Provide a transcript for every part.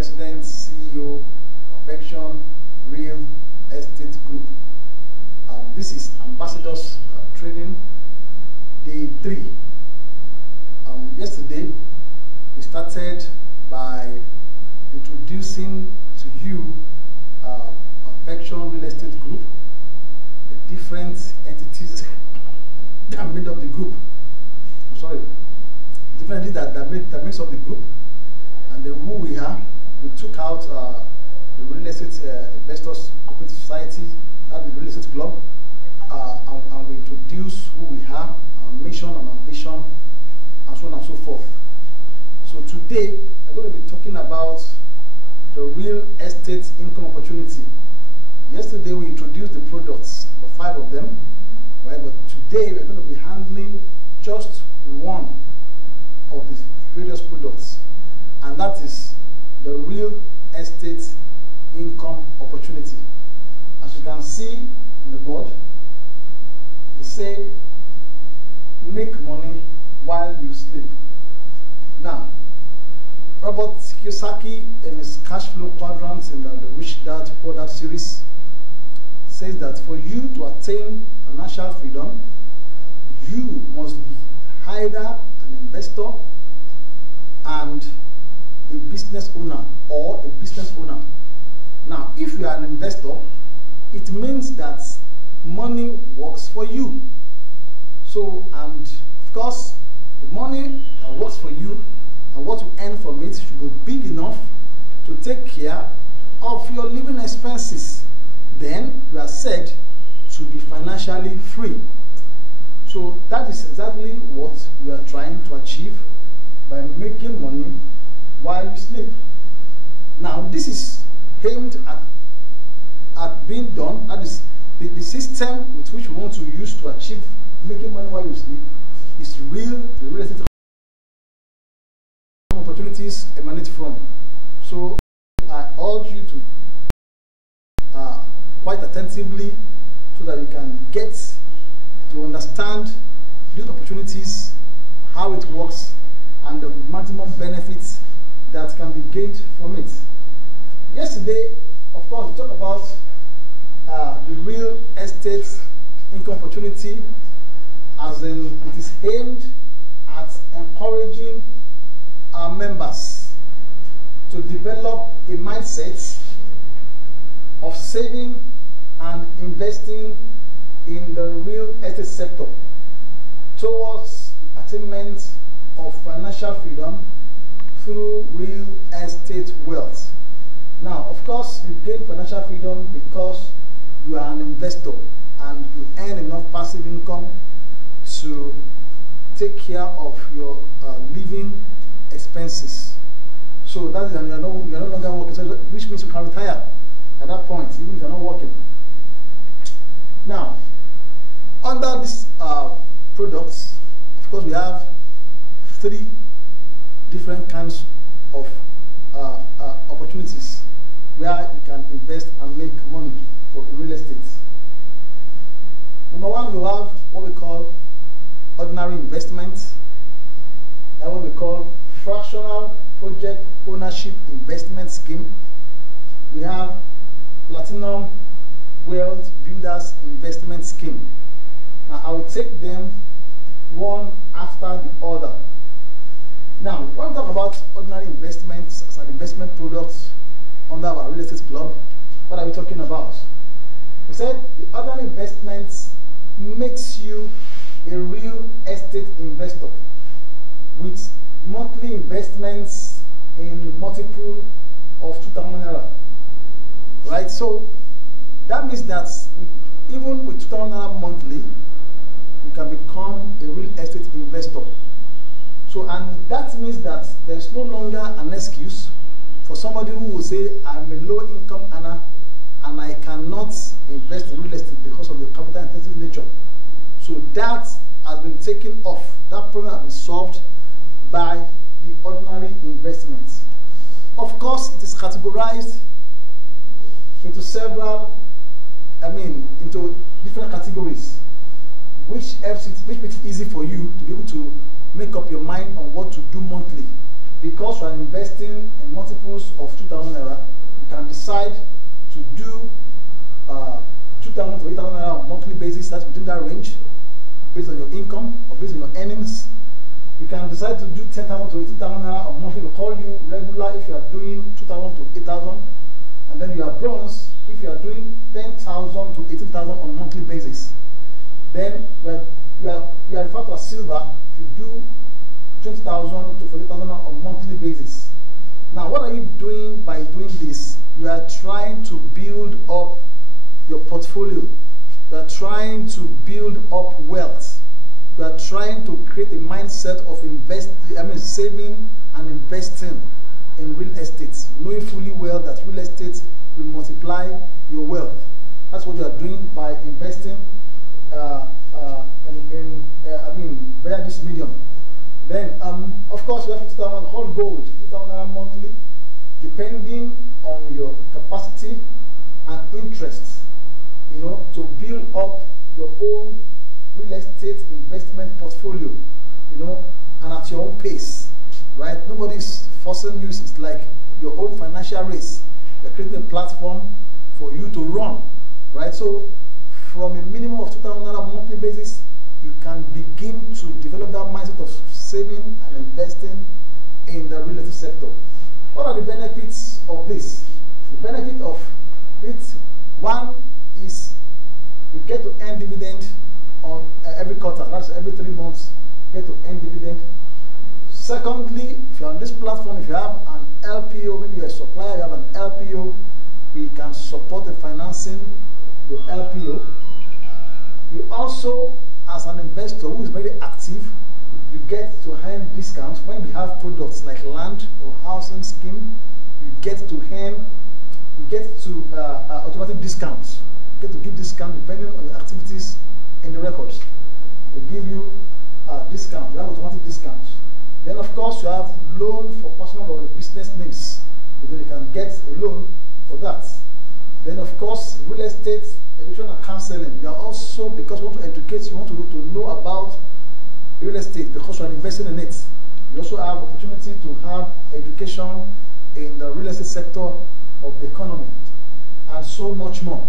President, CEO, Perfection Real Estate Group. This is Ambassadors Trading Day 3. Yesterday, we started by introducing to you Perfection Real Estate Group, the different entities that made up the group. I'm sorry, different entities that makes up the group, and then who we are. We took out the Real Estate Investors Cooperative Society, that's the Real Estate Club, and we introduced who we are, our mission and our vision, and so on and so forth. So today, I'm going to be talking about the real estate income opportunity. Yesterday, we introduced the products, 5 of them, right? But today, we're going to be handling just one of these various products, and that is the real estate income opportunity. As you can see on the board, we say, make money while you sleep. Now, Robert Kiyosaki, in his cash flow quadrants in the Rich Dad Poor Dad series, says that for you to attain financial freedom, you must be either an investor and a business owner, or a business owner. Now, if you are an investor, it means that money works for you. So, and of course, the money that works for you and what you earn from it should be big enough to take care of your living expenses. Then you are said to be financially free. So that is exactly what we are trying to achieve by making money while you sleep. Now, this is aimed at being done. That is the system with which we want to use to achieve making money while you sleep is the real estate opportunities emanate from. So I urge you to quite attentively, so that you can get to understand these opportunities, how it works, and the maximum benefits that can be gained from it. Yesterday, of course, we talked about the real estate income opportunity, as in it is aimed at encouraging our members to develop a mindset of saving and investing in the real estate sector towards the attainment of financial freedom through real estate wealth. Now, of course, you gain financial freedom because you are an investor and you earn enough passive income to take care of your living expenses. So that is, and you're no longer working, so which means you can retire at that point, even if you're not working. Now, under these products, of course, we have 3 different kinds of opportunities where you can invest and make money for real estate. Number 1, we have what we call ordinary investment. That's what we call fractional project ownership investment scheme. We have Platinum Wealth Builders Investment Scheme. Now, I will take them one after the other. Now, when we talk about ordinary investments as an investment product under our real estate club, what are we talking about? We said the ordinary investments makes you a real estate investor with monthly investments in multiple of 2,000 naira. Right? So that means that even with 2,000 naira monthly, you can become a real estate investor. So, and that means that there is no longer an excuse for somebody who will say, I'm a low income earner and I cannot invest in real estate because of the capital intensive nature. So that has been taken off. That problem has been solved by the ordinary investments. Of course, it is categorized into into different categories, which makes it easy for you to be able to make up your mind on what to do monthly, because you are investing in multiples of 2,000 based on your earnings. You can decide to do 10,000 to 18,000 naira a month. We call you regular if you are doing 2,000 to 8,000, and then you are bronze if you are doing 10,000 to 18,000 on a monthly basis. Then you are referred to as silver if you do 20,000 to 40,000 on a monthly basis. Now, what are you doing by doing this? You are trying to build up your portfolio. You are trying to build up wealth. You are trying to create a mindset of saving and investing in real estate, knowing fully well that real estate will multiply your wealth. That's what you are doing by investing via this medium. Then, of course, you have 50,000 whole gold, 50,000 monthly, depending on your capacity and interest, you know, to build up your own real estate investment portfolio, you know, and at your own pace, right? Nobody's forcing you. It's like your own financial race. You're creating a platform for you to run, right? So, from a minimum of 2,000 on a monthly basis, you can begin to develop that mindset of saving and investing in the real estate sector. What are the benefits of this? The benefit of it, one is you get to earn dividend on every quarter. That's every 3 months, you get to earn dividend. Secondly, if you're on this platform, if you have an LPO, maybe you're a supplier, you have an LPO, we can support the financing your LPO. You also, as an investor who is very active, you get to earn discounts when you have products like land or housing scheme. You get to earn, you get to automatic discounts. You get to give discount depending on the activities in the records. They give you discount. You have automatic discounts. Then, of course, you have loan for personal or business needs. You can get a loan for that. Then, of course, real estate education and counseling. You are also, because you want to educate, you want to know about real estate because you are investing in it. You also have opportunity to have education in the real estate sector of the economy and so much more.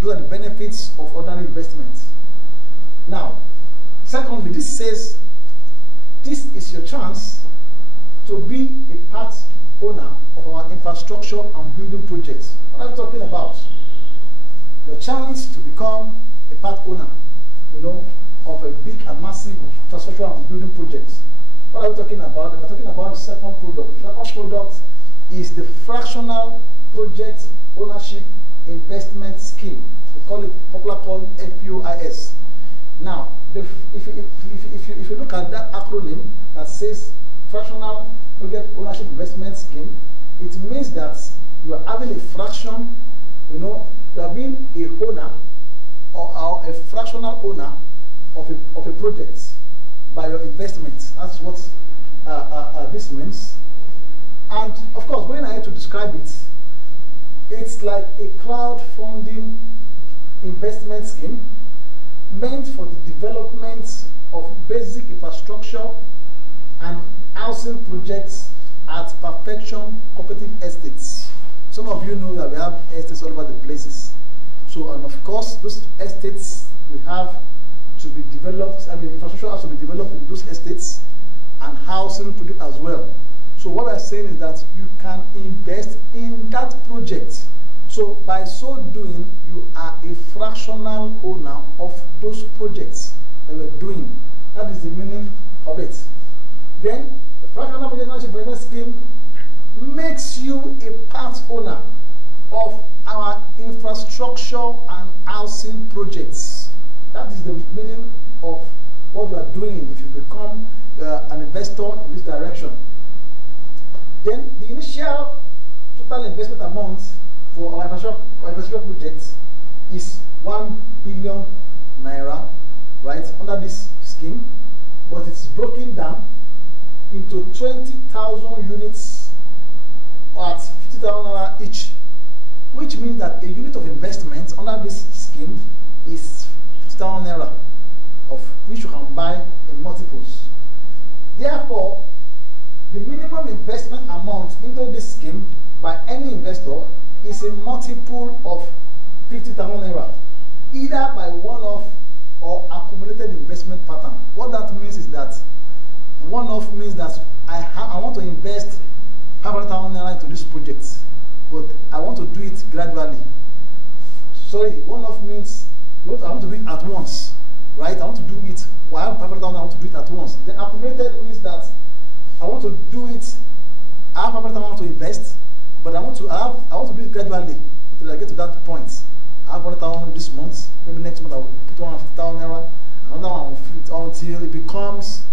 Those are the benefits of ordinary investments. Now, secondly, this says this is your chance to be a part owner of our infrastructure and building projects. What are we talking about? Your chance to become a part owner, you know, of a big and massive infrastructure and building projects. What are we talking about? We're talking about the second product. The second product is the Fractional Project Ownership Investment Scheme. We call it popularly called FPOIS. Now, if you look at that acronym that says Fractional Project Ownership Investment Scheme, it means that you are having a fraction, you know, you are being a owner or a fractional owner of a project by your investment. That's what this means. And of course, going ahead to describe it, it's like a crowdfunding investment scheme meant for the development of basic infrastructure and housing projects at perfection cooperative estates. Some of you know that we have estates all over the places. So, and of course, those estates we have to be developed, infrastructure has to be developed in those estates and housing project as well. So what we're saying is that you can invest in that project. So by so doing, you are a fractional owner of those projects that we're doing. That is the meaning of it. Then the Fractional Project Ownership Investment Scheme makes you a part owner of our infrastructure and housing projects. That is the meaning of what you are doing if you become an investor in this direction. Then the initial total investment amount for our infrastructure projects is 1 billion naira, right, under this scheme, but it's broken down into 20,000 units at 50,000 naira each, which means that a unit of investment under this scheme is 50,000 naira, of which you can buy in multiples. Therefore, the minimum investment amount into this scheme by any investor is a multiple of 50,000 naira, either by one-off or accumulated investment pattern. What that means is that one-off means that I want to invest 500,000 naira into this project, but I want to do it gradually. Sorry, one-off means I want to do it at once, right? I want to do it. Well, I have 500,000, I want to do it at once. Then accumulated means that I want to do it. I have 500,000 I want to invest, but I want to do it gradually until I get to that point. I have 100,000 this month. Maybe next month I will put 150,000 naira. Another one until it becomes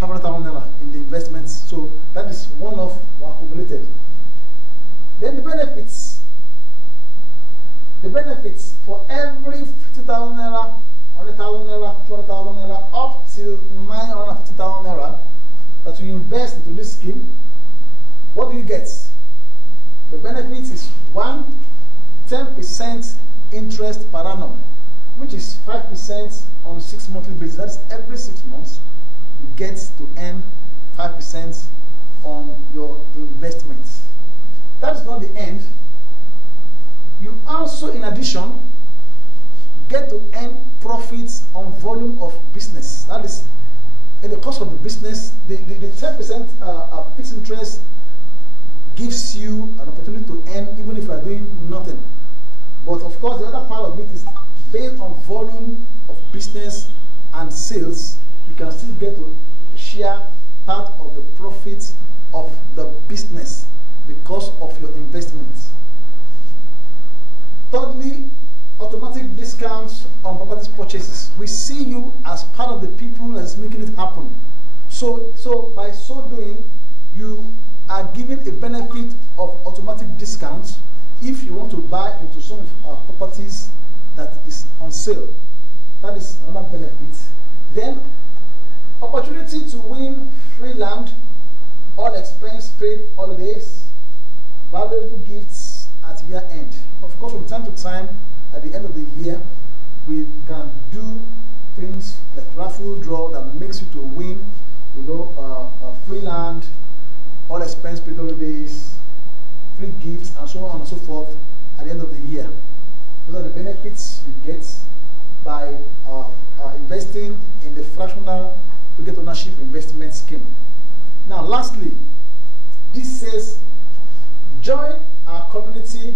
500,000 naira in the investments. So that is one-off or accumulated. Then the benefits. The benefits for every 50,000 naira, 100,000 naira, 200,000 naira, up till 950,000 naira that you invest into this scheme. What do you get? The benefit is 10% interest per annum, which is 5% on 6 monthly basis. That's every 6 months you get to earn 5% on your investments. That's not the end. You also, in addition, get to earn profits on volume of business. That is, in the course of the business, the 10% fixed interest gives you an opportunity to earn even if you are doing nothing. But of course, the other part of it is based on volume of business and sales. You can still get to share part of the profits of the business because of your investments. Thirdly, automatic discounts on properties purchases. We see you as part of the people that is making it happen. So by so doing, you are given a benefit of automatic discounts if you want to buy into some of our properties that is on sale. That is another benefit. Then, opportunity to win free land, all expense paid holidays, valuable gifts at year end. Of course, from time to time, at the end of the year, we can do things like raffle draw that makes you to win, free land, all expense paid holidays, free gifts, and so on and so forth at the end of the year. Those are the benefits you get by investing in the fractional project ownership investment scheme. Now, lastly, this says, join our community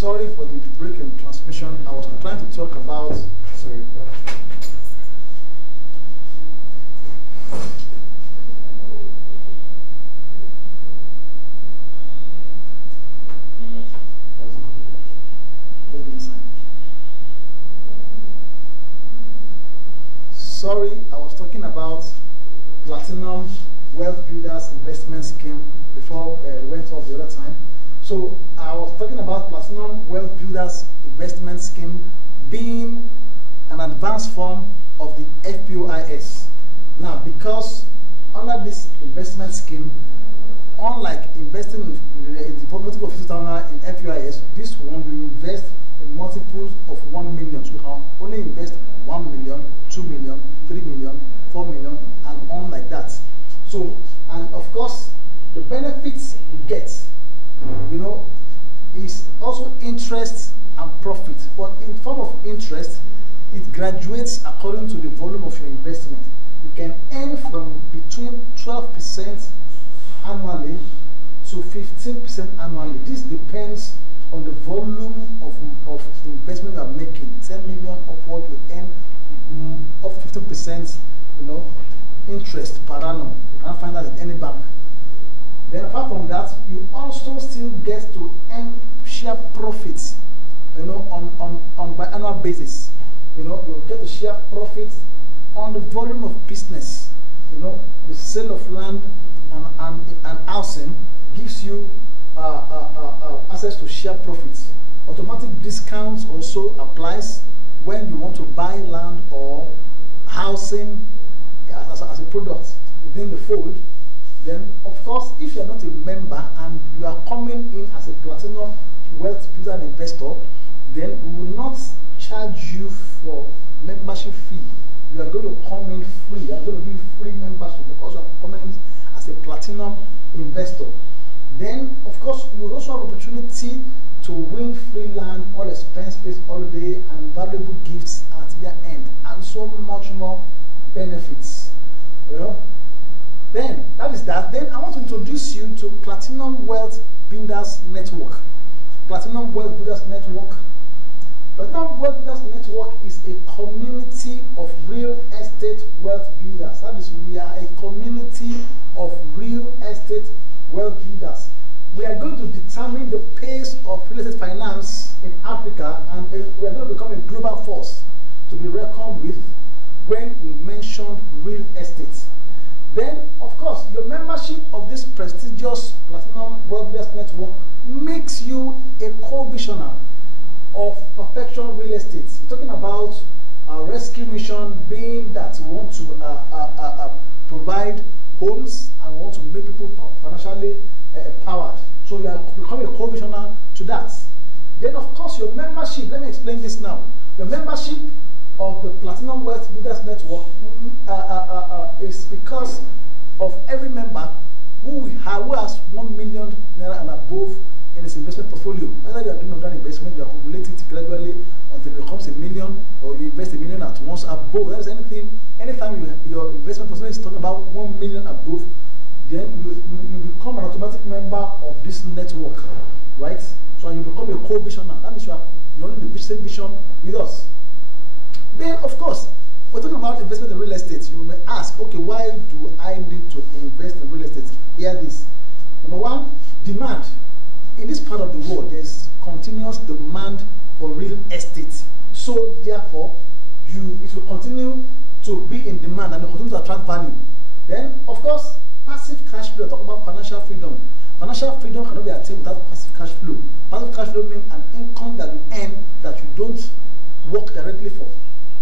Sorry for the break in transmission. I was trying to talk about. Sorry. Sorry, I was talking about Platinum Wealth Builders Investment Scheme before we went off the other time. So I was talking about Platinum Wealth Builders Investment Scheme being an advanced form of the FPOIS. Now, because under this investment scheme, unlike investing in the public of 50,000 in FPOIS, this one you invest in multiples of 1 million. So you can only invest 1 million, 2 million, 3 million, 4 million, and on like that. So, and of course, the benefits you get, you know, is also interest and profit. But in form of interest, it graduates according to the volume of your investment. You can earn from between 12% annually to 15% annually. This depends on the volume of investment you are making. 10 million upward, you earn up to 15%, you know, interest per annum. You can't find that at any bank. Then apart from that, you also still get to earn share profits, you know, on by annual basis. You know, you get to share profits on the volume of business. You know, the sale of land and housing gives you access to share profits. Automatic discounts also applies when you want to buy land or housing as a product within the fold. Then, of course, if you are not a member and you are coming in as a Platinum Wealth Builder investor, then we will not charge you for membership fee. You are going to come in free. You are going to give free membership because you are coming in as a Platinum investor. Then, of course, you also have opportunity to win free land, all expense-based holiday, and valuable gifts at year end, and so much more benefits. You know. Then that is that. Then I want to introduce you to Platinum Wealth Builders Network. Platinum Wealth Builders Network. Platinum Wealth Builders Network is a community of real estate wealth builders. That is, we are a community of real estate wealth builders. We are going to determine the pace of real estate finance in Africa, and we are going to become a global force to be reckoned with when we mentioned real estate. Then, of course, your membership of this prestigious Platinum Wealth Builders Network makes you a co-visioner of perfection real estate. We're talking about our rescue mission being that we want to provide homes and we want to make people financially empowered. So you are becoming a co-visioner to that. Then, of course, your membership, let me explain this now. Your membership of the Platinum Wealth Builders Network is because of every member who has 1 million naira and above in his investment portfolio. Whether you are doing another investment, you accumulate it gradually until it becomes 1 million, or you invest 1 million at once above. That is anything. Anytime your investment portfolio is talking about 1 million above, then you become an automatic member of this network, right? So you become a co-visioner. That means you are running the same vision with us. Then, of course, we're talking about investment in real estate. You may ask, okay, why do I need to invest in real estate? Hear this. Number one, demand. In this part of the world, there's continuous demand for real estate. So, therefore, it will continue to be in demand and will continue to attract value. Then, of course, passive cash flow. Talk about financial freedom. Financial freedom cannot be attained without passive cash flow. Passive cash flow means an income that you earn that you don't work directly for.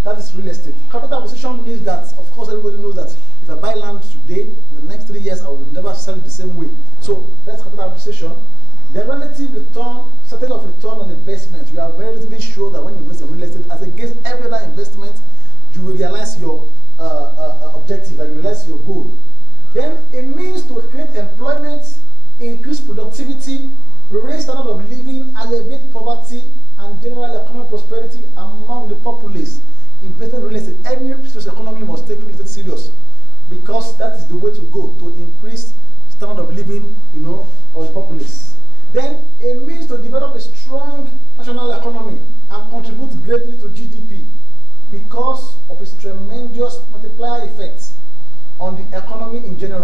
That is real estate. Capital acquisition means that, of course, everybody knows that if I buy land today, in the next 3 years, I will never sell it the same way. So that's capital acquisition. The relative return, certainty of return on investment. You are relatively sure that when you invest in real estate, as against every other investment, you will realize your objective and you realize your goal. Then it means to create employment, increase productivity, raise standard of living, alleviate poverty, and general economic prosperity among the populace. Investment in real estate, any business economy must take real estate serious, because that is the way to go to increase standard of living, you know, of the populace. Then it means to develop a strong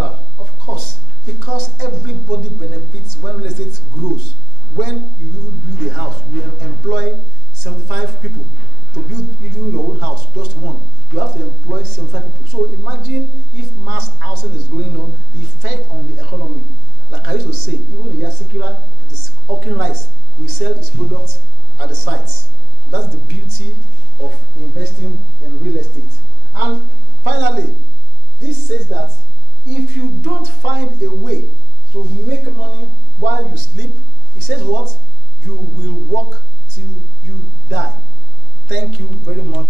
natural, of course, because everybody benefits when real estate grows. When you even build a house, you employ 75 people to build even your own house, just one. You have to employ 75 people. So imagine if mass housing is going on, the effect on the economy. Like I used to say, even the Yasekira that is hawking rice, we sell its products at the sites. So that's the beauty of investing in real estate. And finally, this says that if you don't find a way to make money while you sleep, it says what? You will work till you die. Thank you very much.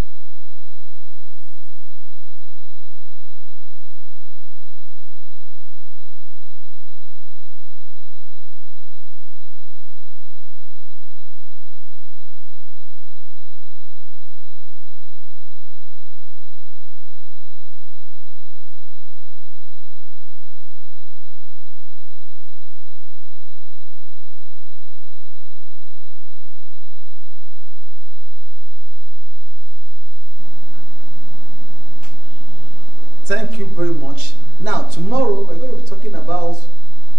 Thank you very much. Now, tomorrow we're going to be talking about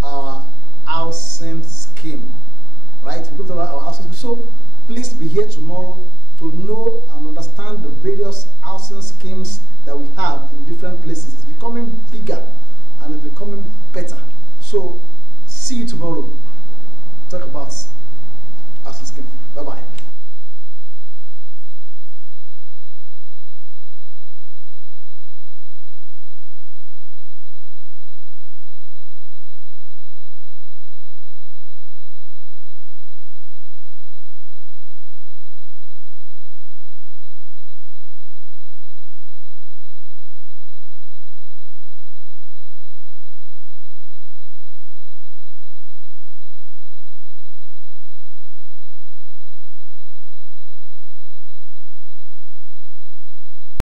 our housing scheme, right? We're going to talk about our housing scheme. So please be here tomorrow to know and understand the various housing schemes that we have in different places. It's becoming bigger and it's becoming better. So see you tomorrow. Talk about housing scheme. Bye-bye.